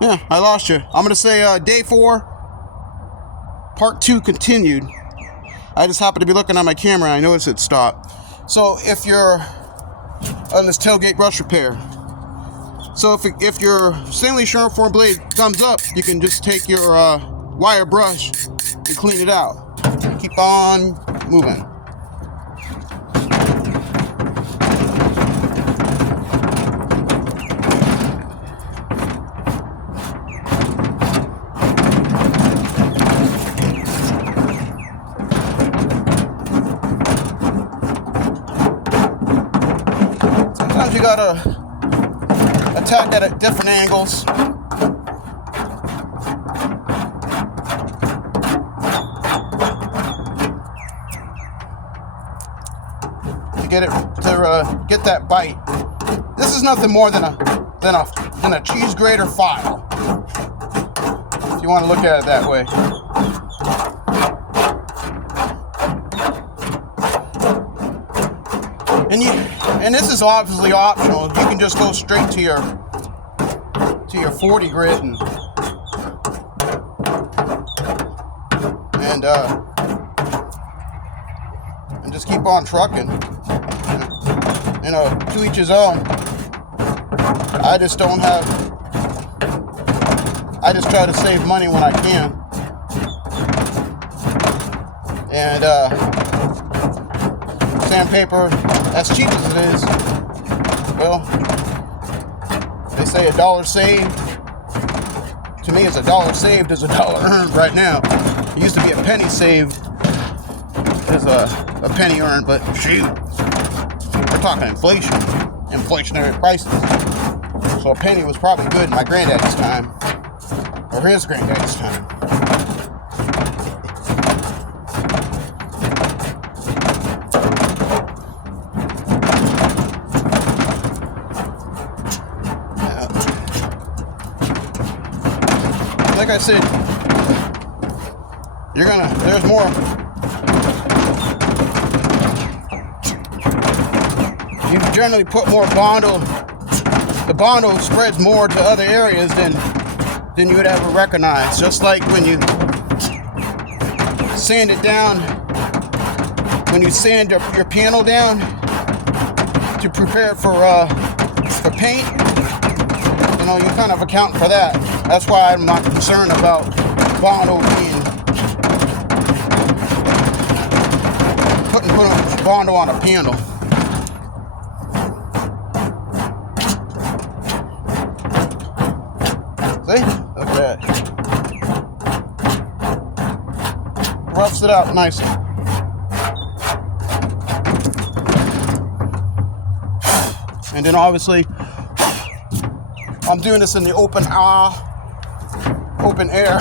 Yeah, I lost you. I'm gonna say day 4, part 2 continued. I just happened to be looking at my camera and I noticed it stopped. So if you're on this tailgate brush repair, so if your stainless Sureform blade comes up, you can just take your wire brush and clean it out. Keep on moving. Sometimes you gotta attack at different angles. To get it to get that bite. This is nothing more than a cheese grater file, if you want to look at it that way. And this is obviously optional. You can just go straight to your 40 grit and just keep on trucking. You know, to each his own. I just try to save money when I can. And sandpaper, as cheap as it is, well, they say $1 saved. To me, it's $1 saved is $1 earned right now. It used to be a penny saved is a penny earned, but shoot, we're talking inflation, inflationary prices. So a penny was probably good in my granddaddy's time, or his granddaddy's time. Like I said, there's more. You generally put more Bondo. The Bondo spreads more to other areas than you would ever recognize. Just like when you sand it down, when you sand your piano down to prepare it for paint, you know, you kind of account for that. That's why I'm not concerned about Bondo putting Bondo on a panel. See? Look at that. Roughs it out nicely. And then obviously, I'm doing this in the open air.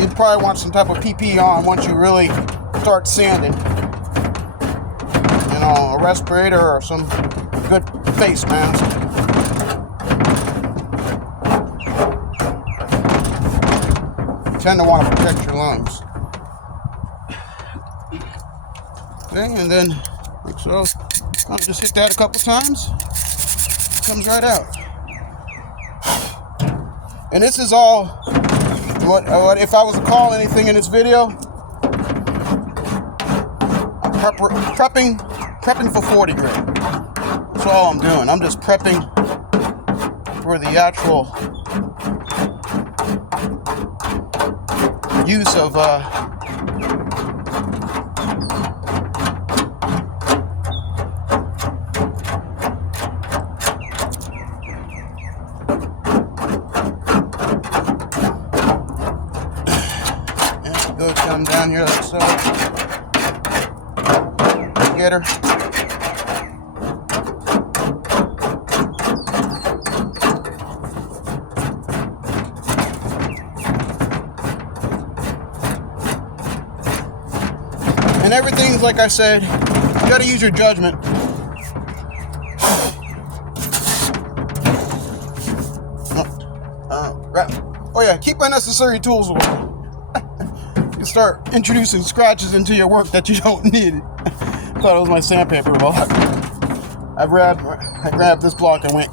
You'd probably want some type of PP on once you really start sanding. You know, a respirator or some good face mask. You tend to want to protect your lungs. Okay, and then like so, I'll just hit that a couple times. It comes right out. And this is all what if I was to call anything in this video, I'm prepping for 40 grit. That's all I'm doing. I'm just prepping for the actual use of come down here like so. Get her. And everything's like I said, you gotta use your judgment. Oh yeah, keep unnecessary tools away. Start introducing scratches into your work that you don't need. Thought it was my sandpaper block. I grabbed this block and went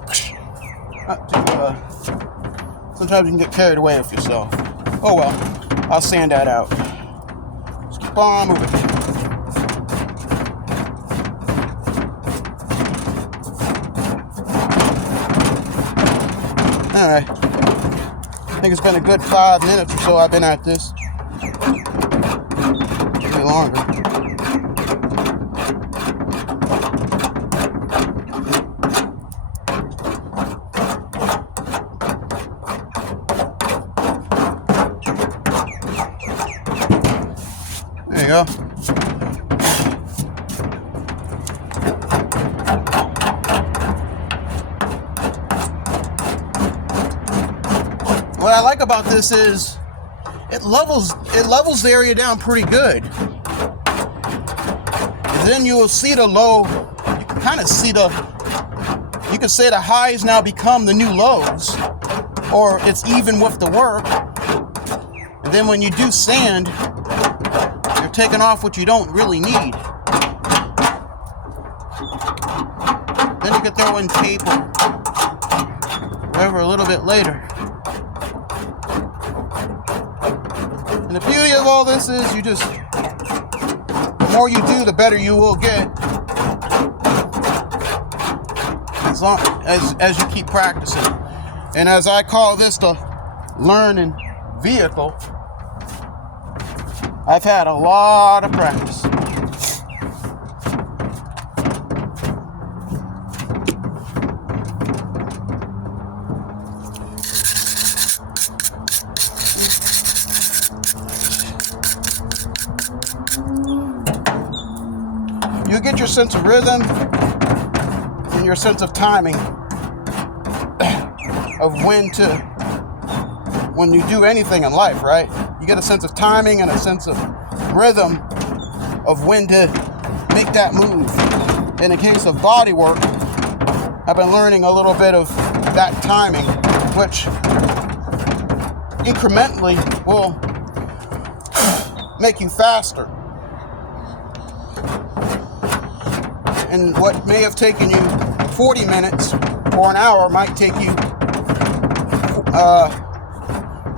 Sometimes you can get carried away with yourself. Oh well, I'll sand that out. Let's keep on moving. Alright. I think it's been a good 5 minutes or so I've been at this. Maybe longer. There you go. What I like about this is it levels the area down pretty good. And then you will see the low. You can kind of see you can say the highs now become the new lows, or it's even with the work. And then when you do sand, you're taking off what you don't really need. Then you can throw in tape or whatever a little bit later. And the beauty of all this is the more you do, the better you will get. As long as you keep practicing. And as I call this the learning vehicle, I've had a lot of practice. You get your sense of rhythm and your sense of timing of when you do anything in life, right? You get a sense of timing and a sense of rhythm of when to make that move. In the case of body work, I've been learning a little bit of that timing, which incrementally will make you faster. And what may have taken you 40 minutes or an hour might take you,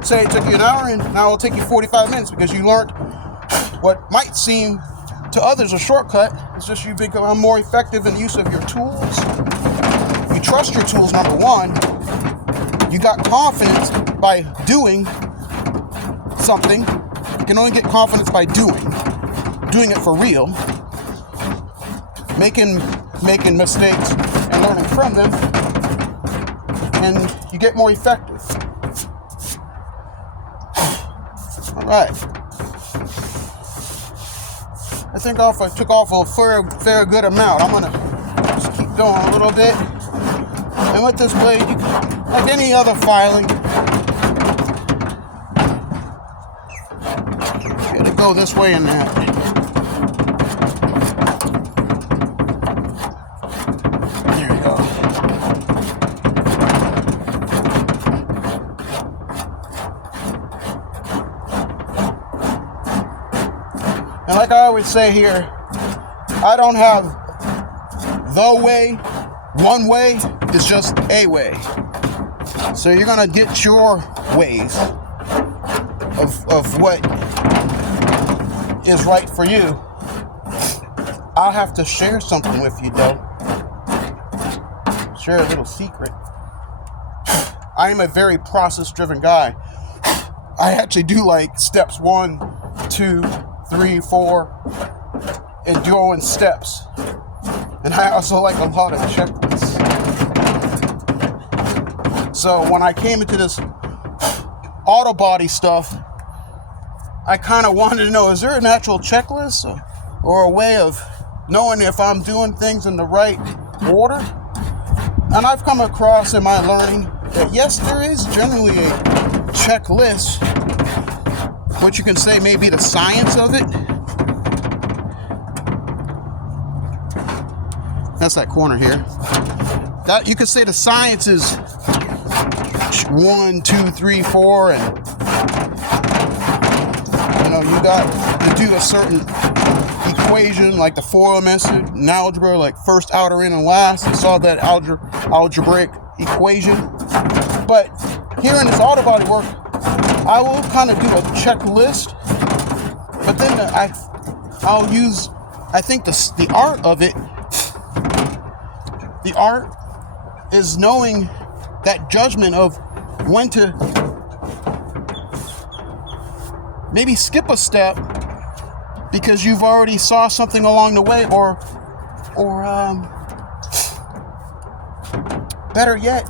say it took you an hour, and now it'll take you 45 minutes because you learned what might seem to others a shortcut. It's just you become more effective in the use of your tools. You trust your tools, number one. You got confidence by doing something. You can only get confidence by doing it for real. Making mistakes and learning from them, and you get more effective. All right. I think I took off a fair good amount. I'm gonna just keep going a little bit. And with this blade, like any other filing, you gotta go this way and that. And like I always say here, I don't have the way. One way is just a way. So you're gonna get your ways of what is right for you. I'll have to share something with you though. Share a little secret. I am a very process-driven guy. I actually do like steps 1, 2, 3, 4, and doing steps. And I also like a lot of checklists. So when I came into this auto body stuff, I kind of wanted to know, is there an actual checklist or a way of knowing if I'm doing things in the right order? And I've come across in my learning that yes, there is generally a checklist, which you can say may be the science of it. That's that corner here. That you could say the science is 1, 2, 3, 4, and you got to do a certain equation like the FOIL method in algebra, like first, outer, in, and last. I saw that algebraic equation. But here in this auto body work, I will kind of do a checklist, but then I'll use, I think the art of it, the art is knowing that judgment of when to maybe skip a step because you've already saw something along the way, or better yet,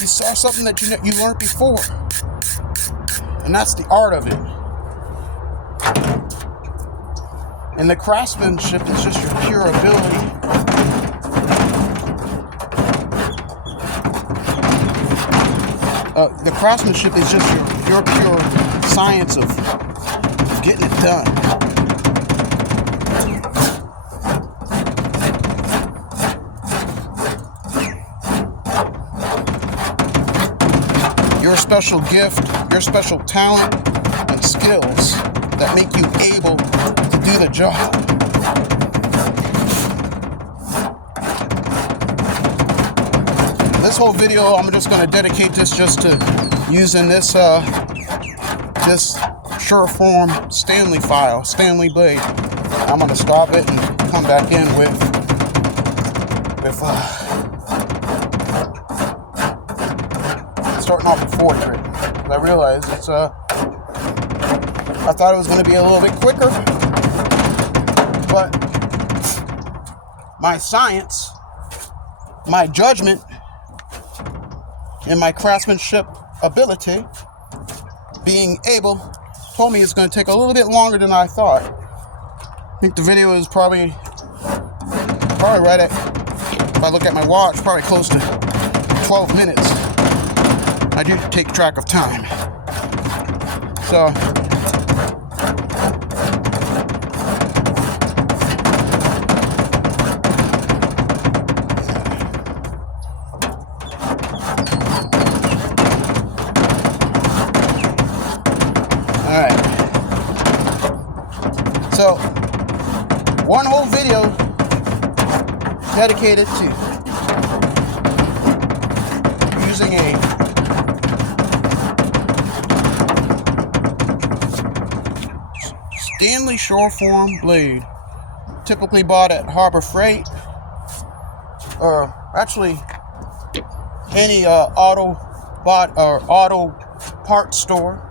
you saw something that you learned before, and that's the art of it. And the craftsmanship is just your pure ability the craftsmanship is just your pure science of getting it done. Your special gift, your special talent and skills that make you able to do the job. This whole video, I'm just going to dedicate this just to using this this Sureform Stanley blade. I'm going to stop it and come back in with starting off with 40 grit. I realized it's I thought it was going to be a little bit quicker, but my science, my judgment, and my craftsmanship ability being able told me it's going to take a little bit longer than I thought. I think the video is probably right at, if I look at my watch, probably close to 12 minutes. I do take track of time. So alright. So one whole video dedicated to using a Stanley Sureform blade, typically bought at Harbor Freight, or actually any auto parts store.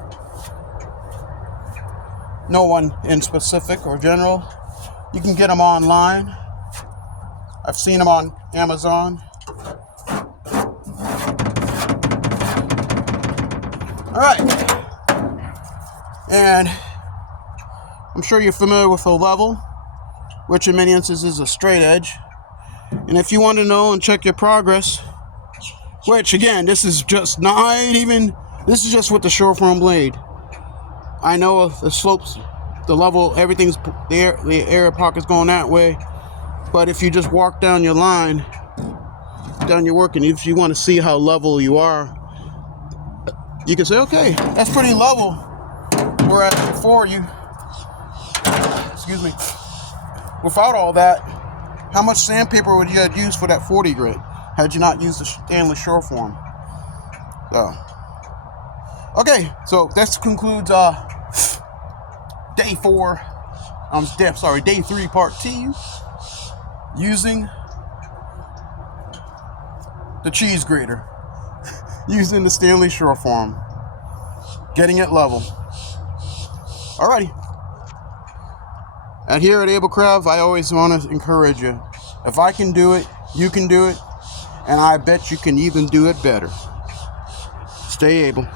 No one in specific or general. You can get them online. I've seen them on Amazon. All right, and I'm sure you're familiar with a level, which in many instances is a straight edge. And if you want to know and check your progress, which again, this is just not even, this is just with the Sureform blade. I know the slopes, the level, everything's, the air pocket's going that way. But if you just walk down your line, down your work, and if you want to see how level you are, you can say, okay, that's pretty level. Whereas before you, excuse me, without all that, how much sandpaper would you have used for that 40 grit had you not used the Stanley Sureform? So, okay, so that concludes day 3 part 2, using the cheese grater, using the Stanley Sureform, getting it level. Alrighty. And here at Ablecraft, I always want to encourage you. If I can do it, you can do it, and I bet you can even do it better. Stay able.